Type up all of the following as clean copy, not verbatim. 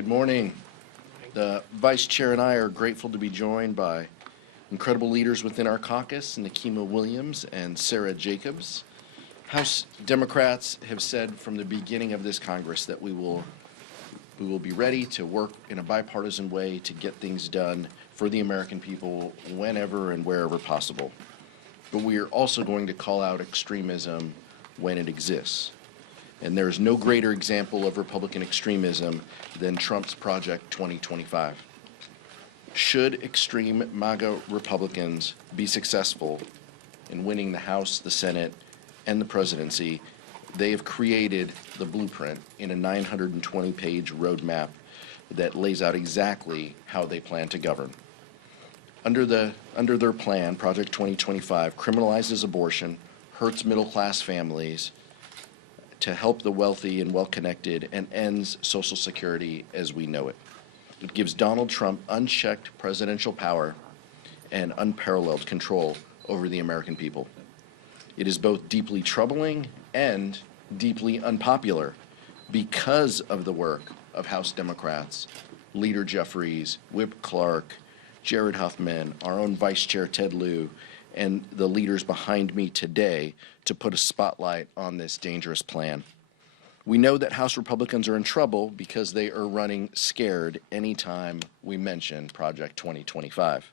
Good morning. The Vice Chair and I are grateful to be joined by incredible leaders within our caucus, Nikema Williams and Sarah Jacobs. House Democrats have said from the beginning of this Congress that we will be ready to work in a bipartisan way to get things done for the American people whenever and wherever possible. But we are also going to call out extremism when it exists. And there is no greater example of Republican extremism than Trump's Project 2025. Should extreme MAGA Republicans be successful in winning the House, the Senate, and the presidency, they have created the blueprint in a 920-page roadmap that lays out exactly how they plan to govern. Under their plan, Project 2025 criminalizes abortion, hurts middle-class families to help the wealthy and well-connected, and ends Social Security as we know it. It gives Donald Trump unchecked presidential power and unparalleled control over the American people. It is both deeply troubling and deeply unpopular because of the work of House Democrats, Leader Jeffries, Whip Clark, Jared Huffman, our own Vice Chair Ted Lieu, and the leaders behind me today to put a spotlight on this dangerous plan. We know that House Republicans are in trouble because they are running scared anytime we mention Project 2025.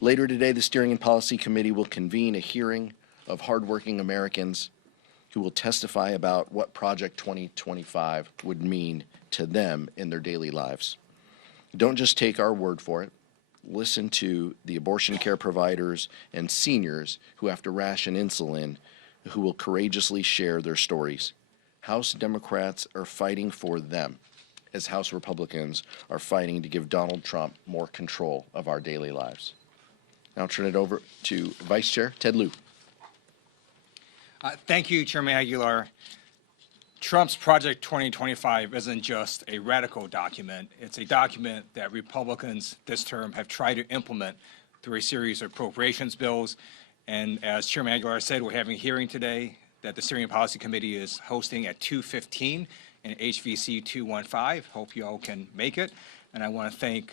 Later today, the Steering and Policy Committee will convene a hearing of hardworking Americans who will testify about what Project 2025 would mean to them in their daily lives. Don't just take our word for it. Listen to the abortion care providers and seniors who have to ration insulin, who will courageously share their stories. House Democrats are fighting for them, as House Republicans are fighting to give Donald Trump more control of our daily lives. Now I'll turn it over to Vice Chair Ted Lieu. Thank you, Chairman Aguilar. Trump's Project 2025 isn't just a radical document. It's a document that Republicans this term have tried to implement through a series of appropriations bills. And as Chairman Aguilar said, we're having a hearing today that the Steering and Policy Committee is hosting at 2:15 in HVC 215. Hope you all can make it. And I want to thank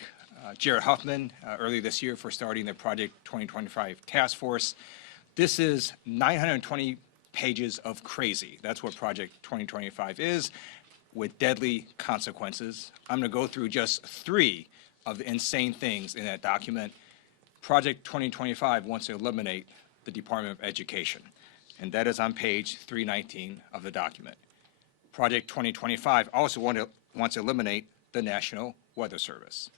Jared Huffman earlier this year for starting the Project 2025 task force. This is 920 pages of crazy. That's what Project 2025 is, with deadly consequences. I'm going to go through just 3 of the insane things in that document. Project 2025 wants to eliminate the Department of Education, and that is on page 319 of the document. Project 2025 also wants to eliminate the National Weather Service.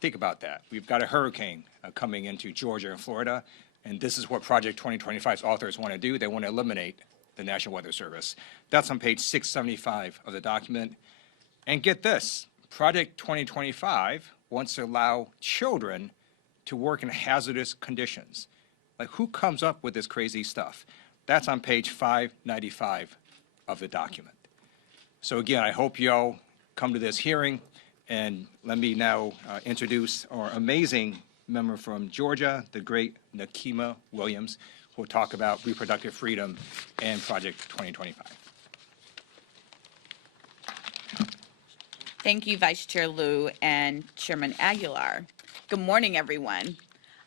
Think about that. We've got a hurricane coming into Georgia and Florida, and this is what Project 2025's authors want to do. They want to eliminate the National Weather Service. That's on page 675 of the document. And get this, Project 2025 wants to allow children to work in hazardous conditions. Like, who comes up with this crazy stuff? That's on page 595 of the document. So again, I hope you all come to this hearing, and let me now introduce our amazing member from Georgia, the great Nikema Williams, who will talk about reproductive freedom and Project 2025. Thank you, Vice Chair Lieu and Chairman Aguilar. Good morning, everyone.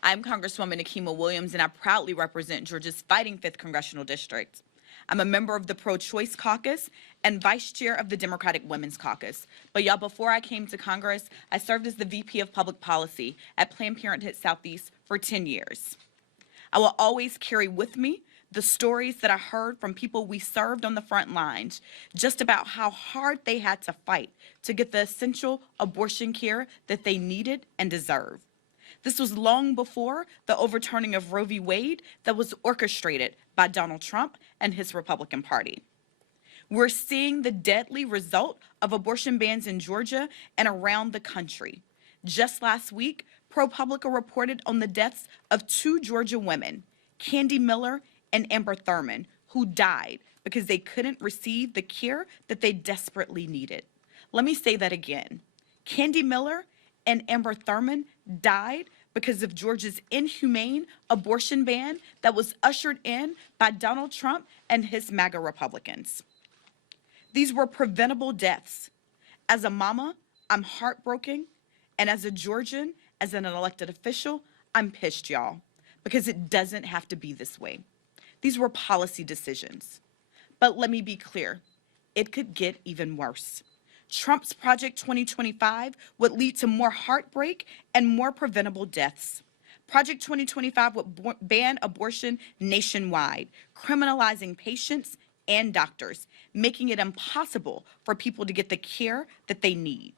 I'm Congresswoman Nikema Williams, and I proudly represent Georgia's fighting 5th Congressional District. I'm a member of the Pro-Choice Caucus and Vice Chair of the Democratic Women's Caucus. But y'all, before I came to Congress, I served as the VP of Public Policy at Planned Parenthood Southeast for 10 years. I will always carry with me the stories that I heard from people we served on the front lines, just about how hard they had to fight to get the essential abortion care that they needed and deserved. This was long before the overturning of Roe v. Wade that was orchestrated by Donald Trump and his Republican Party. We're seeing the deadly result of abortion bans in Georgia and around the country. Just last week, ProPublica reported on the deaths of 2 Georgia women, Candy Miller and Amber Thurman, who died because they couldn't receive the care that they desperately needed. Let me say that again. Candy Miller and Amber Thurman died because of Georgia's inhumane abortion ban that was ushered in by Donald Trump and his MAGA Republicans. These were preventable deaths. As a mama I'm heartbroken, and as a Georgian, as an elected official, I'm pissed, y'all, because it doesn't have to be this way. These were policy decisions. But let me be clear, it could get even worse. Trump's Project 2025 would lead to more heartbreak and more preventable deaths. Project 2025 would ban abortion nationwide, criminalizing patients and doctors, making it impossible for people to get the care that they need.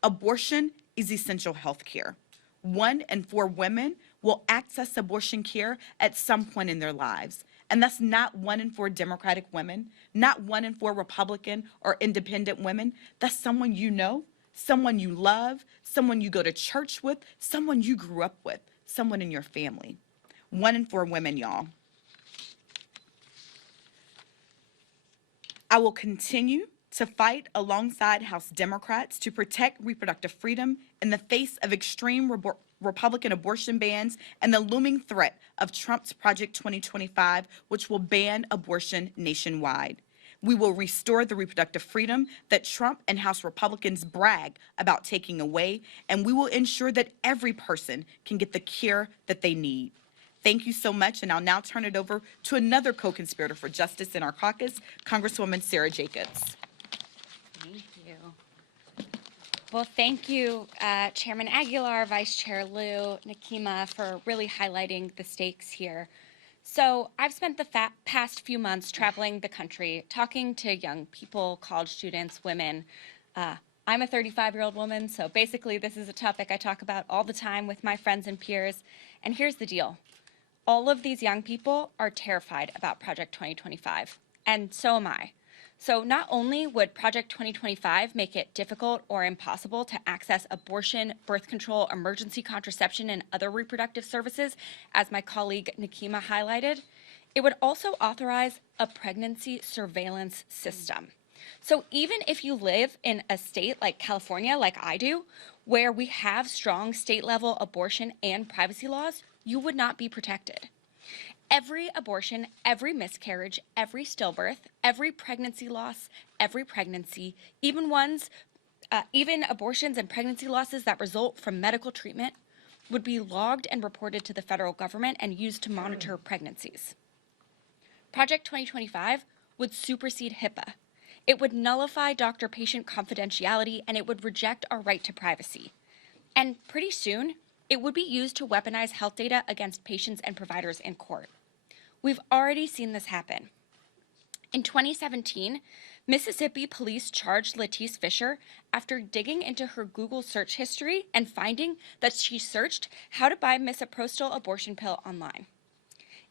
Abortion is essential health care. 1 in 4 women will access abortion care at some point in their lives. And that's not 1 in 4 Democratic women, not 1 in 4 Republican or independent women. That's someone you know, someone you love, someone you go to church with, someone you grew up with, someone in your family. 1 in 4 women, y'all. I will continue to fight alongside House Democrats to protect reproductive freedom in the face of extreme Republican abortion bans and the looming threat of Trump's Project 2025, which will ban abortion nationwide. We will restore the reproductive freedom that Trump and House Republicans brag about taking away, and we will ensure that every person can get the care that they need. Thank you so much, and I'll now turn it over to another co-conspirator for justice in our caucus, Congresswoman Sarah Jacobs. Thank you. Well, thank you, Chairman Aguilar, Vice Chair Liu, Nikema, for really highlighting the stakes here. So I've spent the past few months traveling the country, talking to young people, college students, women. I'm a 35-year-old woman, so basically this is a topic I talk about all the time with my friends and peers. And here's the deal. All of these young people are terrified about Project 2025, and so am I. So not only would Project 2025 make it difficult or impossible to access abortion, birth control, emergency contraception, and other reproductive services, as my colleague Nikema highlighted, it would also authorize a pregnancy surveillance system. So even if you live in a state like California, like I do, where we have strong state-level abortion and privacy laws, you would not be protected. Every abortion, every miscarriage, every stillbirth, every pregnancy loss, every pregnancy, even abortions and pregnancy losses that result from medical treatment, would be logged and reported to the federal government and used to monitor pregnancies. Project 2025 would supersede HIPAA. It would nullify doctor-patient confidentiality, and it would reject our right to privacy. And pretty soon, it would be used to weaponize health data against patients and providers in court. We've already seen this happen. In 2017, Mississippi police charged Latice Fisher after digging into her Google search history and finding that she searched how to buy misoprostol abortion pill online.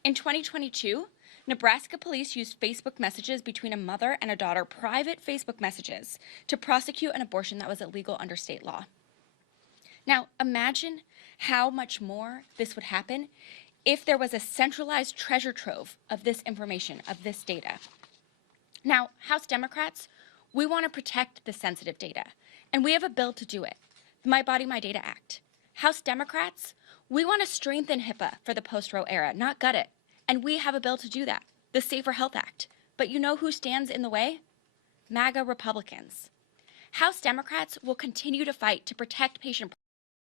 In 2022, Nebraska police used Facebook messages between a mother and a daughter, private Facebook messages, to prosecute an abortion that was illegal under state law. Now, imagine how much more this would happen if there was a centralized treasure trove of this information, of this data. Now, House Democrats, we want to protect the sensitive data, and we have a bill to do it, the My Body, My Data Act. House Democrats, we want to strengthen HIPAA for the post-Roe era, not gut it, and we have a bill to do that, the Safer Health Act. But you know who stands in the way? MAGA Republicans. House Democrats will continue to fight to protect patient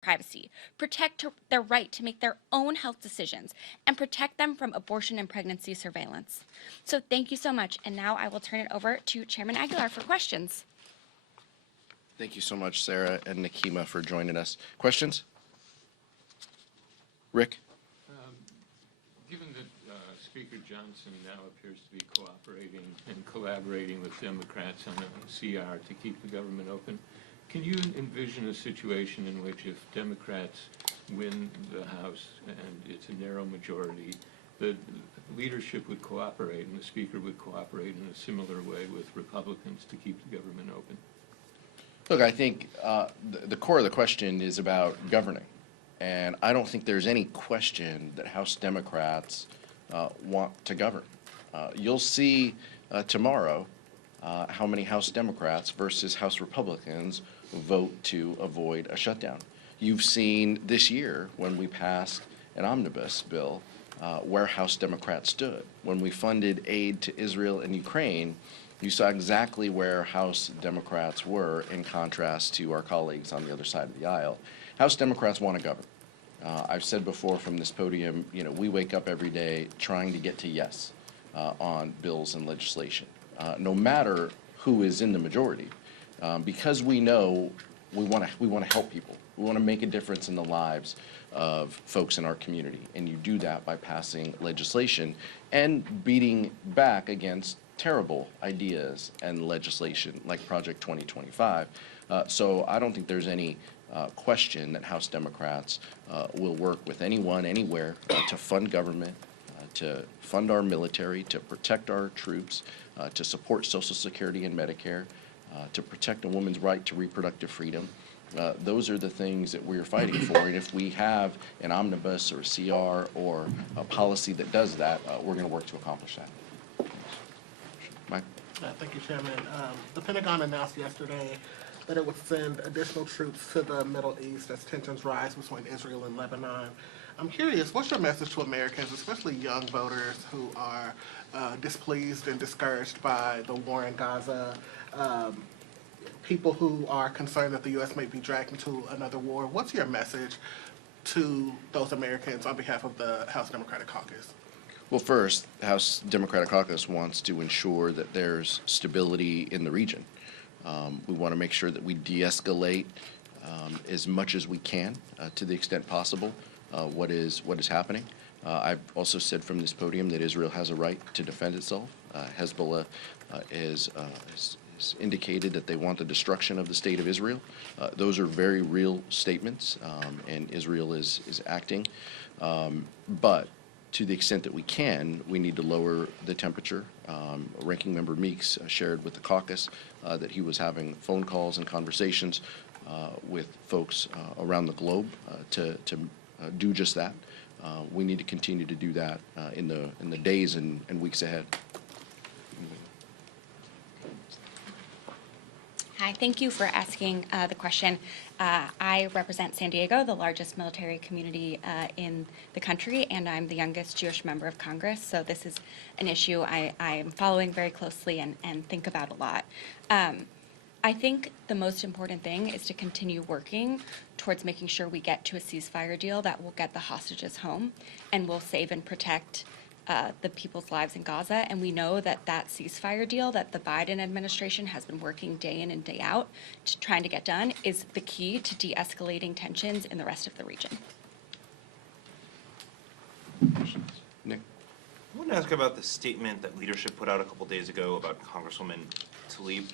privacy, protect their right to make their own health decisions, and protect them from abortion and pregnancy surveillance. So thank you so much, and now I will turn it over to Chairman Aguilar for questions. Thank you so much, Sarah and Nikema, for joining us. Questions? Rick? Given that Speaker Johnson now appears to be cooperating and collaborating with Democrats on the CR to keep the government open, can you envision a situation in which if Democrats win the House and it's a narrow majority, the leadership would cooperate and the Speaker would cooperate in a similar way with Republicans to keep the government open? Look, I think the core of the question is about governing. And I don't think there's any question that House Democrats want to govern. You'll see tomorrow how many House Democrats versus House Republicans vote to avoid a shutdown. You've seen this year when we passed an omnibus bill where House Democrats stood. When we funded aid to Israel and Ukraine, You saw exactly where House Democrats were in contrast to our colleagues on the other side of the aisle. House Democrats want to govern. I've said before from this podium, we wake up every day trying to get to yes on bills and legislation, no matter who is in the majority, because we know we want to help people. We want to make a difference in the lives of folks in our community, and you do that by passing legislation and beating back against terrible ideas and legislation like Project 2025. So I don't think there's any question that House Democrats will work with anyone, anywhere, to fund government, to fund our military, to protect our troops, to support Social Security and Medicare, to protect a woman's right to reproductive freedom. Those are the things that we're fighting for, and if we have an omnibus or a CR or a policy that does that, we're going to work to accomplish that. Mike? Thank you, Chairman. The Pentagon announced yesterday that it would send additional troops to the Middle East as tensions rise between Israel and Lebanon. I'm curious, what's your message to Americans, especially young voters who are displeased and discouraged by the war in Gaza, people who are concerned that the U.S. may be dragged into another war? What's your message to those Americans on behalf of the House Democratic Caucus? Well, first, the House Democratic Caucus wants to ensure that there's stability in the region. We want to make sure that we de-escalate as much as we can, to the extent possible, what is happening. I've also said from this podium that Israel has a right to defend itself. Hezbollah is indicated that they want the destruction of the state of Israel. Those are very real statements, and Israel is acting. But to the extent that we can, we need to lower the temperature. Ranking Member Meeks shared with the caucus that he was having phone calls and conversations with folks around the globe to do just that. We need to continue to do that in the days and weeks ahead. Hi, thank you for asking the question. I represent San Diego, the largest military community in the country, and I'm the youngest Jewish member of Congress, so this is an issue I am following very closely and think about a lot. I think the most important thing is to continue working towards making sure we get to a ceasefire deal that will get the hostages home and will save and protect the people's lives in Gaza. And we know that that ceasefire deal that the Biden administration has been working day in and day out to trying to get done is the key to de-escalating tensions in the rest of the region. Nick? I want to ask about the statement that leadership put out a couple days ago about Congresswoman Tlaib.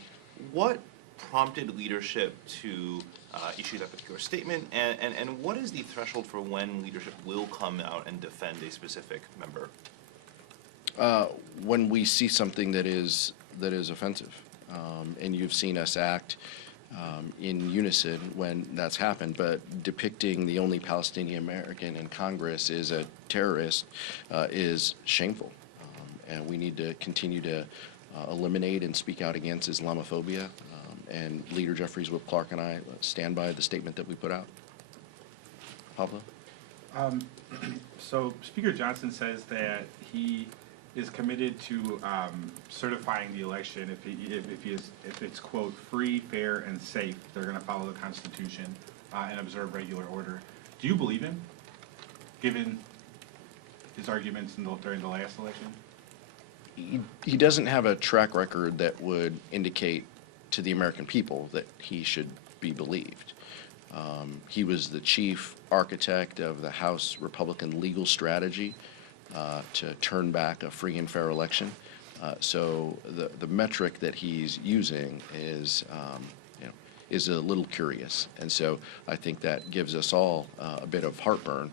What prompted leadership to issue that particular statement, and what is the threshold for when leadership will come out and defend a specific member? When we see something that is offensive, and you've seen us act in unison when that's happened, but depicting the only Palestinian American in Congress as a terrorist is shameful, and we need to continue to eliminate and speak out against Islamophobia, and Leader Jeffries, Whip Clark, and I stand by the statement that we put out. Pablo? So Speaker Johnson says that he is committed to certifying the election if it's, quote, free, fair, and safe. They're going to follow the Constitution and observe regular order. Do you believe him, given his arguments during the last election? He doesn't have a track record that would indicate to the American people that he should be believed. He was the chief architect of the House Republican legal strategy to turn back a free and fair election. So the metric that he's using is a little curious, and so I think that gives us all a bit of heartburn.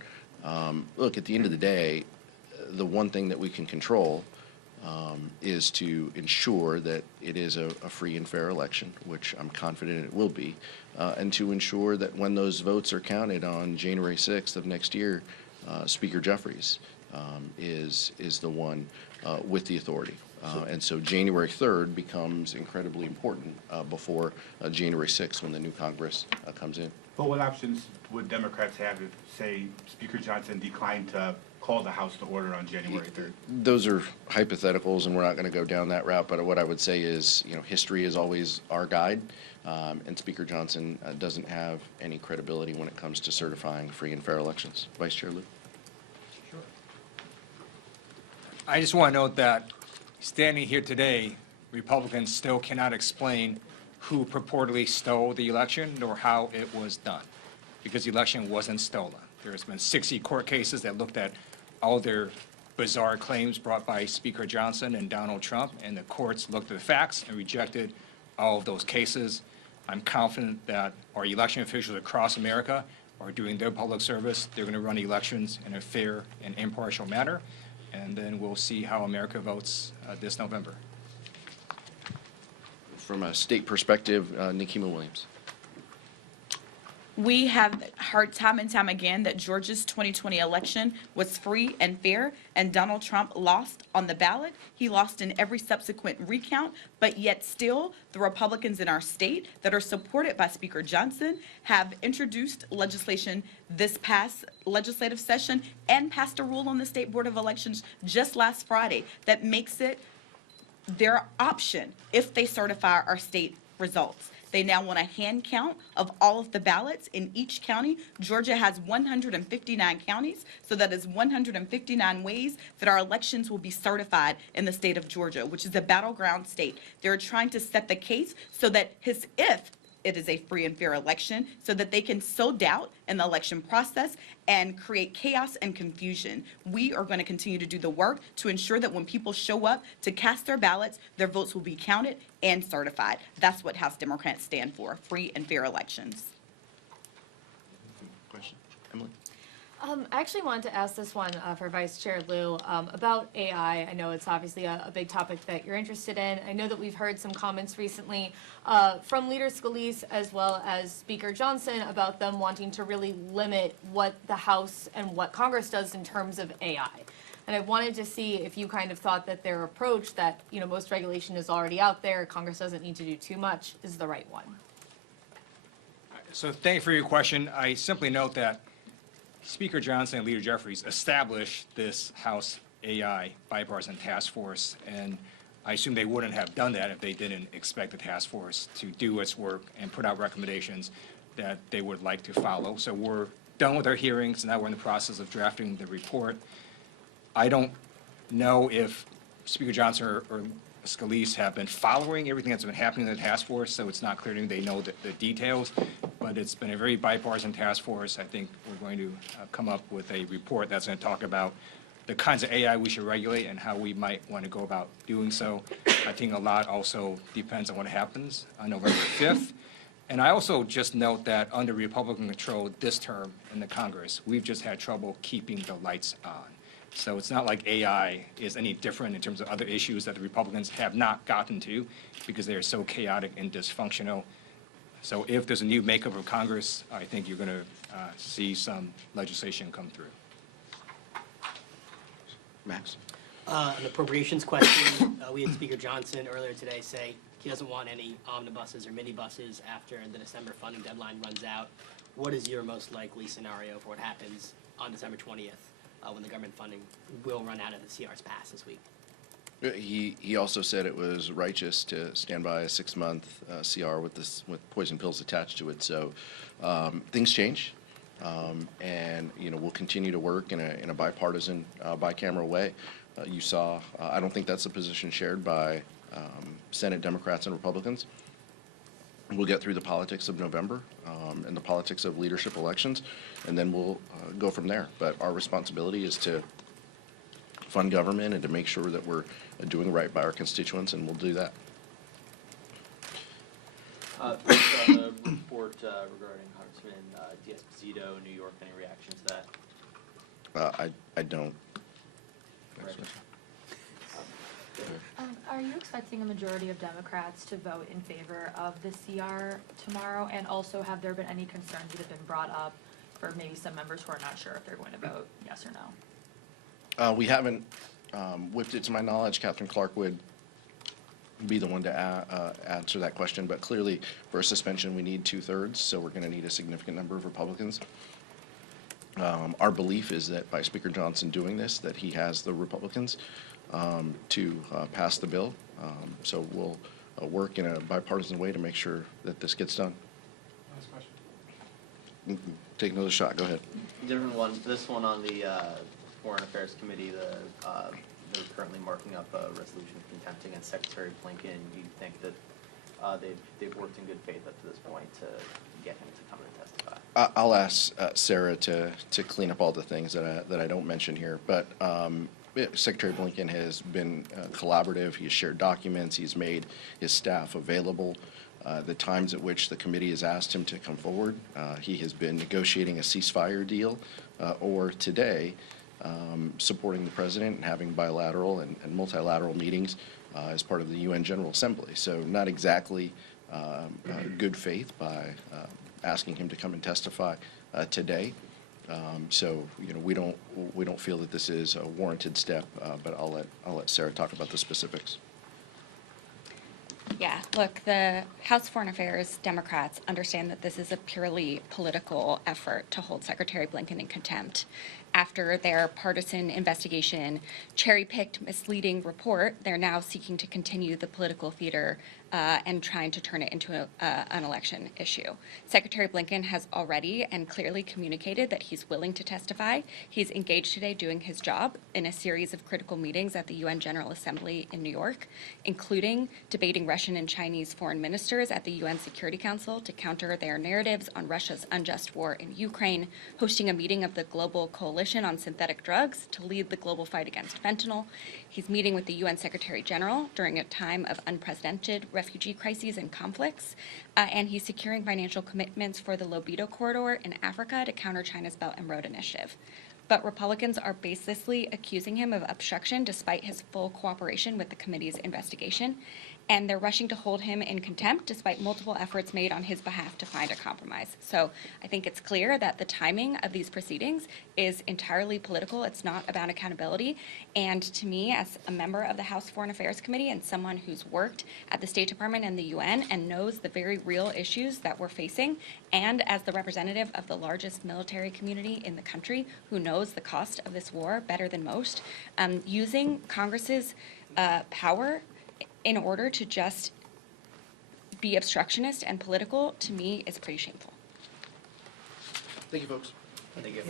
Look, at the end of the day, the one thing that we can control is to ensure that it is a free and fair election, which I'm confident it will be, and to ensure that when those votes are counted on January 6th of next year, Speaker Jeffries is the one with the authority. And so January 3rd becomes incredibly important before January 6th when the new Congress comes in. But what options would Democrats have if, say, Speaker Johnson declined to called the House to order on January 3rd. Those are hypotheticals, and we're not going to go down that route. But what I would say is, history is always our guide, and Speaker Johnson doesn't have any credibility when it comes to certifying free and fair elections. Vice Chair Liu. I just want to note that standing here today, Republicans still cannot explain who purportedly stole the election nor how it was done, because the election wasn't stolen. There's been 60 court cases that looked at all their bizarre claims brought by Speaker Johnson and Donald Trump, and the courts looked at the facts and rejected all of those cases. I'm confident that our election officials across America are doing their public service. They're going to run elections in a fair and impartial manner, and then we'll see how America votes this November. From a state perspective, Nikema Williams. We have heard time and time again that Georgia's 2020 election was free and fair, and Donald Trump lost on the ballot. He lost in every subsequent recount, but yet still, the Republicans in our state that are supported by Speaker Johnson have introduced legislation this past legislative session and passed a rule on the State Board of Elections just last Friday that makes it their option if they certify our state results. They now want a hand count of all of the ballots in each county. Georgia has 159 counties, so that is 159 ways that our elections will be certified in the state of Georgia, which is a battleground state. They're trying to set the case so that if it is a free and fair election, so that they can sow doubt in the election process and create chaos and confusion. We are going to continue to do the work to ensure that when people show up to cast their ballots, their votes will be counted and certified. That's what House Democrats stand for, free and fair elections. Question? Emily? I actually wanted to ask this one for Vice Chair Liu about AI. I know it's obviously a big topic that you're interested in. I know that we've heard some comments recently from Leader Scalise as well as Speaker Johnson about them wanting to really limit what the House and what Congress does in terms of AI. And I wanted to see if you kind of thought that their approach that, most regulation is already out there, Congress doesn't need to do too much, is the right one. So thank you for your question. I simply note that Speaker Johnson and Leader Jeffries established this House AI bipartisan task force, and I assume they wouldn't have done that if they didn't expect the task force to do its work and put out recommendations that they would like to follow. So we're done with our hearings, and now we're in the process of drafting the report. I don't know if Speaker Johnson or Scalise have been following everything that's been happening in the task force, so it's not clear to me they know the details, but it's been a very bipartisan task force. I think we're going to come up with a report that's going to talk about the kinds of AI we should regulate and how we might want to go about doing so. I think a lot also depends on what happens on November 5th. And I also just note that under Republican control this term in the Congress, we've just had trouble keeping the lights on. So it's not like AI is any different in terms of other issues that the Republicans have not gotten to because they are so chaotic and dysfunctional. So if there's a new makeup of Congress, I think you're going to see some legislation come through. Max? An appropriations question, we had Speaker Johnson earlier today say he doesn't want any omnibuses or minibuses after the December funding deadline runs out. What is your most likely scenario for what happens on December 20th? When the government funding will run out of the CR's pass this week. He also said it was righteous to stand by a 6-month CR with poison pills attached to it. So things change, and we'll continue to work in a bipartisan, bicameral way. You saw. I don't think that's a position shared by Senate Democrats and Republicans. We'll get through the politics of November and the politics of leadership elections, and then we'll go from there. But our responsibility is to fund government and to make sure that we're doing right by our constituents, and we'll do that. The report regarding Congressman D'Esposito in New York, any reaction to that? I don't. Right. Are you expecting a majority of Democrats to vote in favor of the CR tomorrow? And also, have there been any concerns that have been brought up for maybe some members who are not sure if they're going to vote yes or no? We haven't whipped it to my knowledge. Catherine Clark would be the one to answer that question, but clearly for a suspension we need 2/3, so we're going to need a significant number of Republicans. Our belief is that by Speaker Johnson doing this, that he has the Republicans to pass the bill. So we'll work in a bipartisan way to make sure that this gets done. Last question. Take another shot. Go ahead. Different one, this one on the Foreign Affairs Committee, they're currently marking up a resolution of contempt against Secretary Blinken. You think that they've worked in good faith up to this point to get him to come and testify? I'll ask Sarah to clean up all the things that I don't mention here. But Secretary Blinken has been collaborative. He's shared documents. He's made his staff available. The times at which the committee has asked him to come forward, he has been negotiating a ceasefire deal, or today, supporting the president and having bilateral and multilateral meetings as part of the UN General Assembly. So not exactly good faith by asking him to come and testify today. So we don't feel that this is a warranted step, but I'll let Sarah talk about the specifics. Yeah, look, the House Foreign Affairs Democrats understand that this is a purely political effort to hold Secretary Blinken in contempt. After their partisan investigation cherry-picked misleading report, they're now seeking to continue the political theater and trying to turn it into an election issue. Secretary Blinken has already and clearly communicated that he's willing to testify. He's engaged today doing his job in a series of critical meetings at the UN General Assembly in New York, including debating Russian and Chinese foreign ministers at the UN Security Council to counter their narratives on Russia's unjust war in Ukraine, hosting a meeting of the Global Coalition on Synthetic Drugs to lead the global fight against fentanyl. He's meeting with the UN Secretary General during a time of unprecedented refugee crises and conflicts, and he's securing financial commitments for the Lobito Corridor in Africa to counter China's Belt and Road Initiative. But Republicans are baselessly accusing him of obstruction despite his full cooperation with the committee's investigation, and they're rushing to hold him in contempt despite multiple efforts made on his behalf to find a compromise. So I think it's clear that the timing of these proceedings is entirely political. It's not about accountability. And to me, as a member of the House Foreign Affairs Committee and someone who's worked at the State Department and the UN and knows the very real issues that we're facing, and as the representative of the largest military community in the country who knows the cost of this war better than most, using Congress's power in order to just be obstructionist and political, to me, is pretty shameful. Thank you, folks. Thank you.